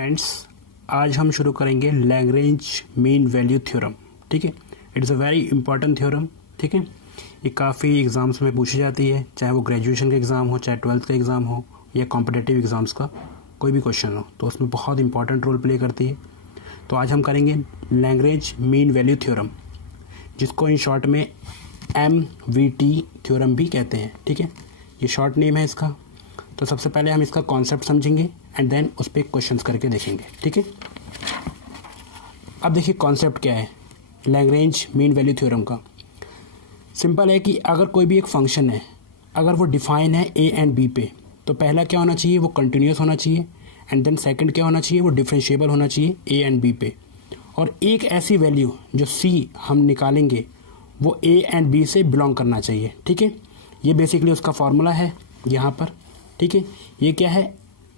Friends, आज हम शुरू करेंगे लैग्रेंज मीन वैल्यू थ्योरम। ठीक है, it is a very important theorem. ठीक है, ये काफ़ी एग्ज़ाम्स में पूछी जाती है, चाहे वो ग्रेजुएशन का एग्ज़ाम हो, चाहे 12th का एग्ज़ाम हो, या कॉम्पिटिटिव एग्ज़ाम्स का कोई भी क्वेश्चन हो, तो उसमें बहुत इंपॉर्टेंट रोल प्ले करती है। तो आज हम करेंगे लैग्रेंज मीन वैल्यू थ्योरम, जिसको इन शॉर्ट में MVT थ्योरम भी कहते हैं। ठीक है, ये शॉर्ट नेम है इसका। तो सबसे पहले हम इसका कॉन्सेप्ट समझेंगे एंड देन उस पर क्वेश्चंस करके देखेंगे। ठीक है, अब देखिए कॉन्सेप्ट क्या है लैग्रेंज मीन वैल्यू थ्योरम का। सिंपल है कि अगर कोई भी एक फंक्शन है, अगर वो डिफाइन है A एंड B पे, तो पहला क्या होना चाहिए, वो कंटिन्यूस होना चाहिए, एंड देन सेकंड क्या होना चाहिए, वो डिफरेंशिएबल होना चाहिए A एंड B पे। और एक ऐसी वैल्यू जो C हम निकालेंगे वो A एंड B से बिलोंग करना चाहिए। ठीक है, ये बेसिकली उसका फॉर्मूला है यहाँ पर। ठीक है, ये क्या है,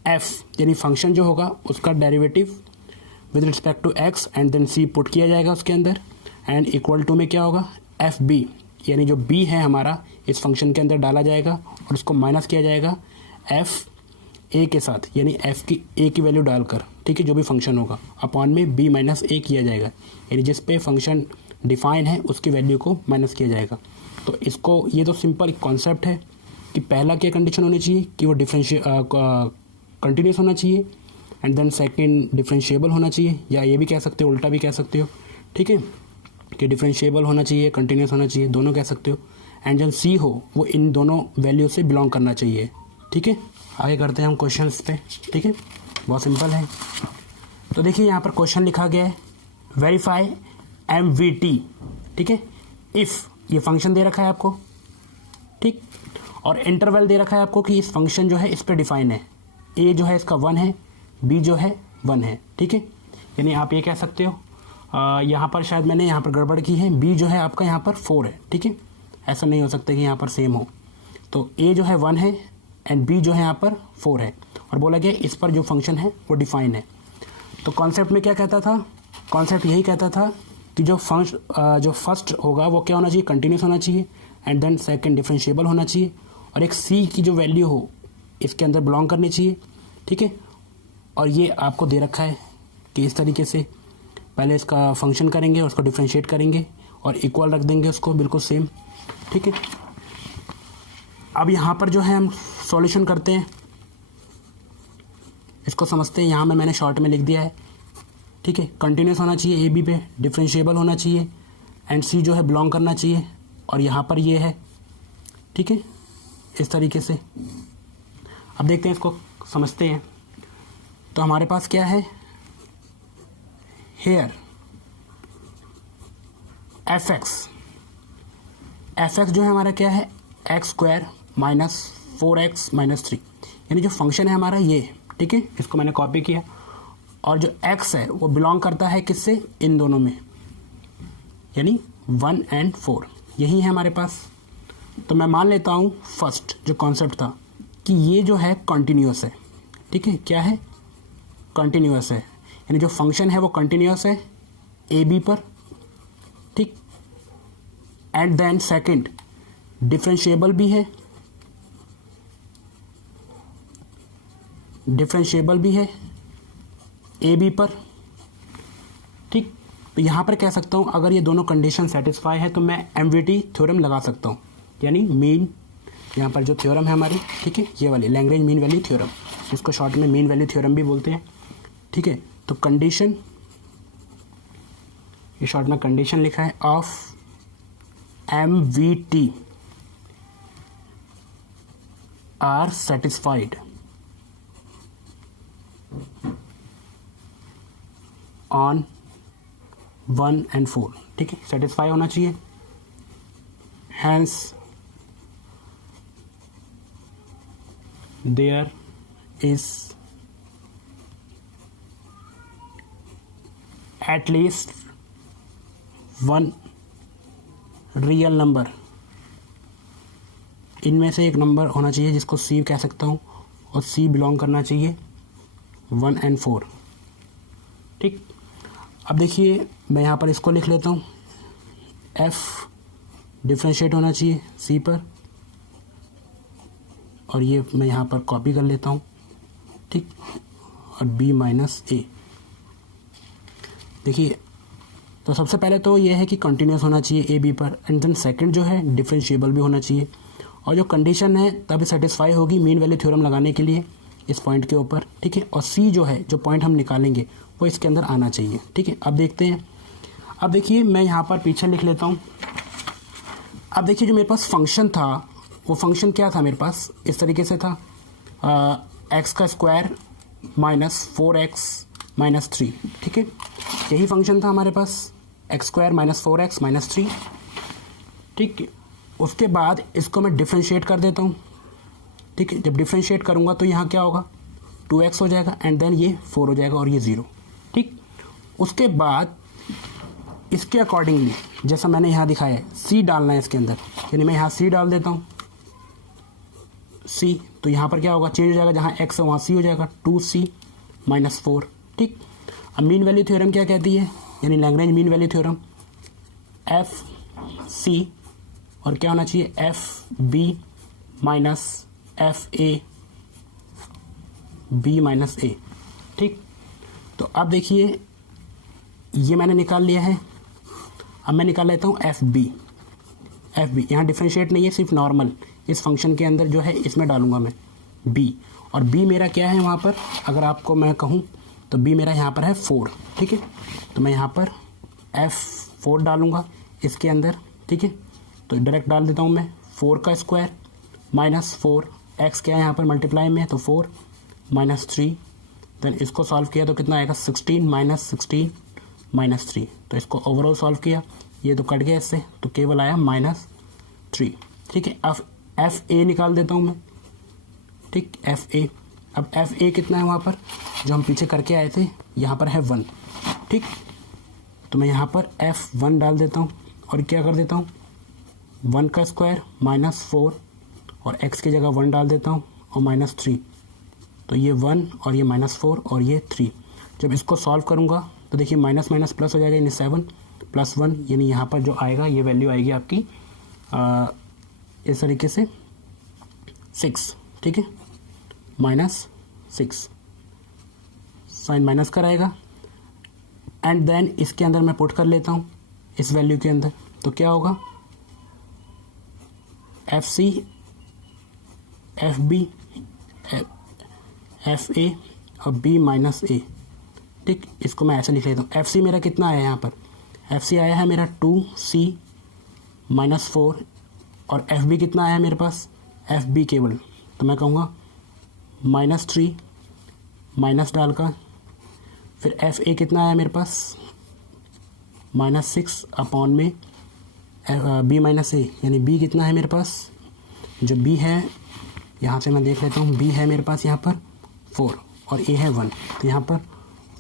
f यानी फंक्शन जो होगा उसका derivative with respect to x and then c put किया जाएगा उसके अंदर, एंड इक्वल टू में क्या होगा, एफ बी यानी जो b है हमारा इस फंक्शन के अंदर डाला जाएगा और उसको माइनस किया जाएगा एफ ए के साथ, यानी एफ की ए की वैल्यू डालकर। ठीक है, जो भी फंक्शन होगा अपॉन में b माइनस ए किया जाएगा, यानी जिस पे फंक्शन डिफाइन है उसकी वैल्यू को माइनस किया जाएगा। तो इसको, ये तो सिंपल कॉन्सेप्ट है कि पहला क्या कंडीशन होनी चाहिए कि वो कंटिन्यूस होना चाहिए, एंड देन सेकंड डिफरेंशिएबल होना चाहिए, या ये भी कह सकते हो, उल्टा भी कह सकते हो। ठीक है, कि डिफरेंशिएबल होना चाहिए, कंटिन्यूस होना चाहिए, दोनों कह सकते हो, एंड जब सी हो वो इन दोनों वैल्यू से बिलोंग करना चाहिए। ठीक है, आगे करते हैं हम क्वेश्चन पे। ठीक है, बहुत सिंपल है। तो देखिए यहाँ पर क्वेश्चन लिखा गया है वेरीफाई MVT। ठीक है, इफ़ ये फंक्शन दे रखा है आपको, ठीक, और इंटरवल दे रखा है आपको कि इस फंक्शन जो है इस पे डिफाइन है, a जो है इसका 1 है, b जो है 1 है। ठीक है, यानी आप ये कह सकते हो, यहाँ पर शायद मैंने यहाँ पर गड़बड़ की है, b जो है आपका यहाँ पर 4 है। ठीक है, ऐसा नहीं हो सकता कि यहाँ पर सेम हो। तो a जो है 1 है एंड b जो है यहाँ पर 4 है, और बोला गया इस पर जो फंक्शन है वो डिफाइन है। तो कॉन्सेप्ट में क्या कहता था, कॉन्सेप्ट यही कहता था कि जो फर्स्ट होगा वो क्या होना चाहिए, कंटिन्यूस होना चाहिए, एंड देन सेकंड डिफरेंशिएबल होना चाहिए, और एक c की जो वैल्यू हो इसके अंदर बिलोंग करनी चाहिए। ठीक है, और ये आपको दे रखा है कि इस तरीके से पहले इसका फंक्शन करेंगे और उसको डिफरेंशिएट करेंगे और इक्वल रख देंगे उसको बिल्कुल सेम। ठीक है, अब यहाँ पर जो है हम सॉल्यूशन करते हैं, इसको समझते हैं। यहाँ में मैंने शॉर्ट में लिख दिया है। ठीक है, कंटिन्यूस होना चाहिए ए बी पे, डिफरेंशिएबल होना चाहिए, एंड सी जो है बिलोंग करना चाहिए, और यहाँ पर ये है। ठीक है, इस तरीके से अब देखते हैं, इसको समझते हैं। तो हमारे पास क्या है, हेयर एफ एक्स जो है हमारा क्या है, x² माइनस 4x माइनस 3, यानी जो फंक्शन है हमारा ये। ठीक है, इसको मैंने कॉपी किया, और जो x है वो बिलोंग करता है किससे, इन दोनों में, यानी 1 एंड 4 यही है हमारे पास। तो मैं मान लेता हूँ फर्स्ट जो कॉन्सेप्ट था कि ये जो है कंटिन्यूस है। ठीक है, क्या है, कंटिन्यूस है, यानी जो फंक्शन है वो कंटिन्यूस है ए बी पर। ठीक, एंड देन सेकंड डिफरेंशिएबल भी है, ए बी पर। ठीक, तो यहाँ पर कह सकता हूँ अगर ये दोनों कंडीशन सेटिस्फाई है तो मैं MVT थ्योरम लगा सकता हूँ, यानी मीन, यहाँ पर जो थ्योरम है हमारी, ठीक है, ये वाली लैग्रेंज मीन वैल्यू थ्योरम, इसको शॉर्ट में मीन वैल्यू थ्योरम भी बोलते हैं। ठीक है, तो कंडीशन, ये शॉर्ट में कंडीशन लिखा है of MVT are satisfied on 1 and 4। ठीक है, सेटिस्फाई होना चाहिए, hence there is at least 1 real number, इनमें से एक नंबर होना चाहिए जिसको C कह सकता हूँ, और C बिलोंग करना चाहिए 1 एंड 4। ठीक, अब देखिए मैं यहाँ पर इसको लिख लेता हूँ, F डिफ्रेंशिएट होना चाहिए C पर, और ये मैं यहाँ पर कॉपी कर लेता हूँ। ठीक, और b माइनस a। देखिए, तो सबसे पहले तो ये है कि कंटिन्यूस होना चाहिए ए बी पर, एंड देन सेकंड जो है डिफरेंशिएबल भी होना चाहिए, और जो कंडीशन है तभी सेटिस्फाई होगी मीन वैल्यू थ्योरम लगाने के लिए इस पॉइंट के ऊपर, ठीक है। और सी जो है, जो पॉइंट हम निकालेंगे वो इसके अंदर आना चाहिए, ठीक है। अब देखते हैं। अब देखिए, मैं यहाँ पर पीछे लिख लेता हूँ। अब देखिए, जो मेरे पास फंक्शन था वो फंक्शन क्या था मेरे पास, इस तरीके से था, एक्स का स्क्वायर माइनस 4x माइनस 3, ठीक है। यही फंक्शन था हमारे पास, x square minus 4x minus 3, ठीक है। उसके बाद इसको मैं डिफ्रेंशिएट कर देता हूँ, ठीक है। जब डिफ्रेंशिएट करूँगा तो यहाँ क्या होगा, 2x हो जाएगा, एंड देन ये 4 हो जाएगा और ये 0, ठीक। उसके बाद इसके अकॉर्डिंगली जैसा मैंने यहाँ दिखाया है, c डालना है इसके अंदर, यानी मैं यहाँ c डाल देता हूँ, c। तो यहाँ पर क्या होगा, चेंज हो जाएगा, जहाँ x है वहाँ c हो जाएगा, 2c माइनस 4, ठीक। अब मीन वैल्यू थ्योरम क्या कहती है, यानी Lagrange mean value theorem, F C और क्या होना चाहिए, F B minus F A B minus A, ठीक। तो अब देखिए, ये मैंने निकाल लिया है। अब मैं निकाल लेता हूँ एफ बी। यहाँ डिफ्रेंशिएट नहीं है, सिर्फ नॉर्मल इस फंक्शन के अंदर जो है इसमें डालूंगा मैं बी, और बी मेरा क्या है वहाँ पर, अगर आपको मैं कहूँ तो बी मेरा यहाँ पर है 4, ठीक है। तो मैं यहाँ पर F4 डालूँगा इसके अंदर, ठीक है। तो डायरेक्ट डाल देता हूँ मैं, 4 का स्क्वायर माइनस 4, एक्स क्या है यहाँ पर मल्टीप्लाई में, तो 4 माइनस 3, देन इसको सॉल्व किया तो कितना आएगा, 16 माइनस 3। तो इसको ओवरऑल सॉल्व किया, ये तो कट गया इससे, तो केवल आया -3, ठीक है। अब एफ ए निकाल देता हूँ मैं, ठीक, एफ ए। अब एफ ए कितना है वहाँ पर, जो हम पीछे करके आए थे, यहाँ पर है 1, ठीक। तो मैं यहाँ पर F1 डाल देता हूँ और क्या कर देता हूँ, 1 का स्क्वायर माइनस 4 और x की जगह 1 डाल देता हूँ और -3। तो ये 1 और ये -4 और ये 3। जब इसको सॉल्व करूँगा तो देखिए माइनस माइनस प्लस हो जाएगा, यानी 7 + 1, यानी यहाँ पर जो आएगा ये वैल्यू आएगी आपकी इस तरीके से 6, ठीक है, -6, साइन माइनस का रहेगा, एंड देन इसके अंदर मैं पुट कर लेता हूँ इस वैल्यू के अंदर, तो क्या होगा, F C F B F A और बी माइनस ए, ठीक। इसको मैं ऐसे लिख लेता हूँ। एफ सी मेरा कितना आया यहाँ पर, एफ सी आया है मेरा 2c -4 और एफ बी कितना आया है मेरे पास, एफ बी केवल, तो मैं कहूँगा -3 माइनस डालकर, फिर एफ ए कितना आया मेरे पास, -6 अपॉन में बी माइनस ए, यानी बी कितना है मेरे पास, जो बी है यहाँ से मैं देख लेता हूँ, बी है मेरे पास यहाँ पर 4 और ए है 1, तो यहाँ पर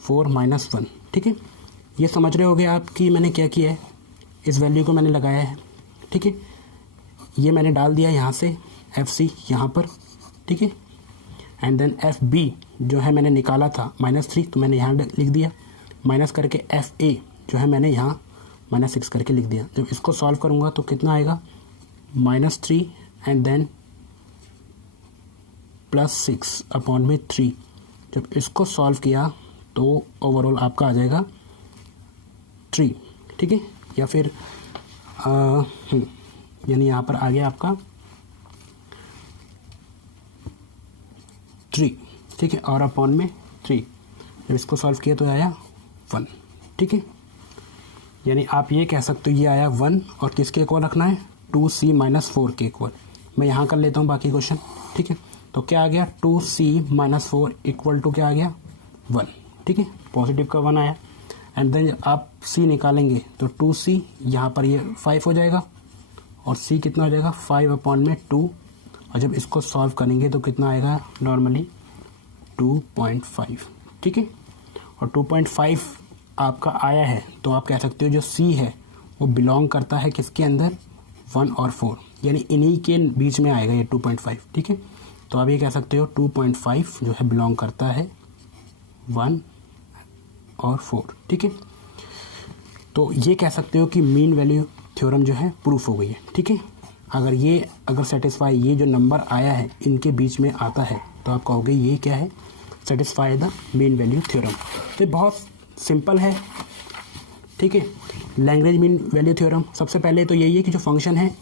4 - 1, ठीक है। ये समझ रहे होगे आप कि मैंने क्या किया है, इस वैल्यू को मैंने लगाया है, ठीक है। ये मैंने डाल दिया यहाँ से एफ सी यहाँ पर, ठीक है, एंड देन एफ बी जो है मैंने निकाला था -3, तो मैंने यहाँ लिख दिया, माइनस करके एफ ए जो है मैंने यहाँ -6 करके लिख दिया। जब इसको सॉल्व करूँगा तो कितना आएगा, -3 एंड देन +6 अपॉन में 3। जब इसको सॉल्व किया तो ओवरऑल आपका आ जाएगा 3, ठीक है, या फिर यानी यहाँ पर आ गया आपका 3, ठीक है, और अपॉन में 3। जब इसको सॉल्व किया तो आया 1, ठीक है। यानी आप ये कह सकते हो ये आया 1 और किसके इक्वल रखना है, 2c - 4 के इक्वल। मैं यहाँ कर लेता हूँ बाकी क्वेश्चन, ठीक है। तो क्या आ गया, 2c - 4 इक्वल टू क्या आ गया, 1, ठीक है, पॉजिटिव का 1 आया। एंड देन आप c निकालेंगे तो 2c यहाँ पर ये 5 हो जाएगा और c कितना हो जाएगा, 5 अपॉन में 2, और जब इसको सॉल्व करेंगे तो कितना आएगा, नॉर्मली 2.5, ठीक है। और 2.5 आपका आया है तो आप कह सकते हो जो c है वो बिलोंग करता है किसके अंदर, 1 और 4, यानी इन्हीं के बीच में आएगा ये 2.5, ठीक है। तो आप ये कह सकते हो 2.5 जो है बिलोंग करता है 1 और 4, ठीक है। तो ये कह सकते हो कि मीन वैल्यू थ्योरम जो है प्रूफ हो गई है, ठीक है। अगर सेटिस्फाई ये जो नंबर आया है इनके बीच में आता है तो आप कहोगे ये क्या है, satisfy the mean value theorem. तो बहुत सिंपल है, ठीक है। लैग्रेंज मीन वैल्यू थ्योरम सबसे पहले तो यही है कि जो फंक्शन है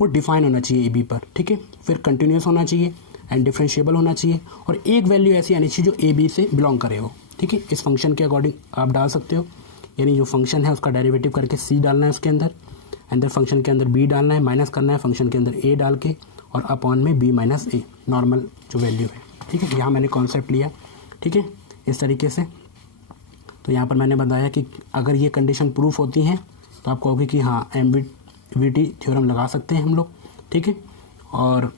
वो डिफाइन होना चाहिए ए बी पर, ठीक है। फिर कंटिन्यूस होना चाहिए एंड डिफरेंशिएबल होना चाहिए, और एक वैल्यू ऐसी आनी चाहिए जो ए बी से बिलोंग करे हो, ठीक है। इस फंक्शन के अकॉर्डिंग आप डाल सकते हो, यानी जो फंक्शन है उसका डेरिवेटिव करके सी डालना है उसके अंदर फंक्शन के अंदर बी डालना है, माइनस करना है फंक्शन के अंदर ए डाल के, और अपॉन में बी माइनस ए नॉर्मल जो वैल्यू है, ठीक है। यहाँ मैंने कॉन्सेप्ट लिया, ठीक है, इस तरीके से। तो यहाँ पर मैंने बताया कि अगर ये कंडीशन प्रूफ होती हैं तो आप कहोगे कि हाँ एम्बिग्विटी थ्योरम लगा सकते हैं हम लोग, ठीक है। और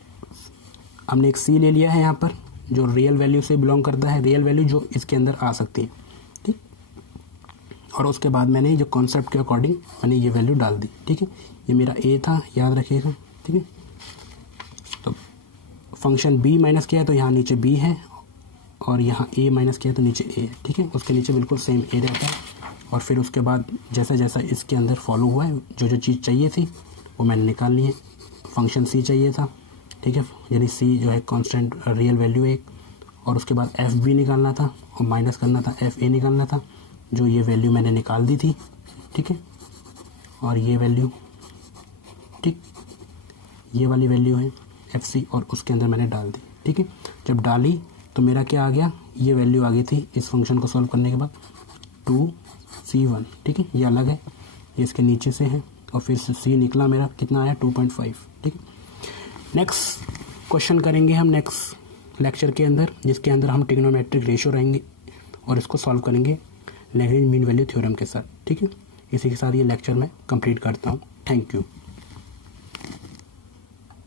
हमने एक सी ले लिया है यहाँ पर जो रियल वैल्यू से बिलोंग करता है, रियल वैल्यू जो इसके अंदर आ सकती है, ठीक। और उसके बाद मैंने जो कॉन्सेप्ट के अकॉर्डिंग मैंने ये वैल्यू डाल दी, ठीक है। ये मेरा ए था, याद रखिएगा, ठीक है। तो फंक्शन बी माइनस किया है तो यहाँ नीचे बी है, और यहाँ ए माइनस किया तो नीचे ए है, ठीक है। उसके नीचे बिल्कुल सेम ए रहता है, और फिर उसके बाद जैसा जैसा इसके अंदर फॉलो हुआ है, जो जो चीज़ चाहिए थी वो मैंने निकाल ली है। फंक्शन सी चाहिए था, ठीक है, यानी सी जो है कांस्टेंट रियल वैल्यू है एक, और उसके बाद एफ बी निकालना था और माइनस करना था एफ ए निकालना था, जो ये वैल्यू मैंने निकाल दी थी, ठीक है। और ये वैल्यू, ठीक, ये वाली वैल्यू है एफ सी, और उसके अंदर मैंने डाल दी, ठीक है। जब डाली तो मेरा क्या आ गया, ये वैल्यू आ गई थी इस फंक्शन को सॉल्व करने के बाद 2c1, ठीक है। ये अलग है, ये इसके नीचे से है, और फिर सी निकला मेरा कितना आया 2.5, ठीक है। नेक्स्ट क्वेश्चन करेंगे हम नेक्स्ट लेक्चर के अंदर, जिसके अंदर हम ट्रिग्नोमेट्रिक रेशियो रहेंगे और इसको सॉल्व करेंगे लैग्रेंज मीन वैल्यू थ्योरम के साथ, ठीक है। इसी के साथ ये लेक्चर मैं कंप्लीट करता हूँ। Thank you.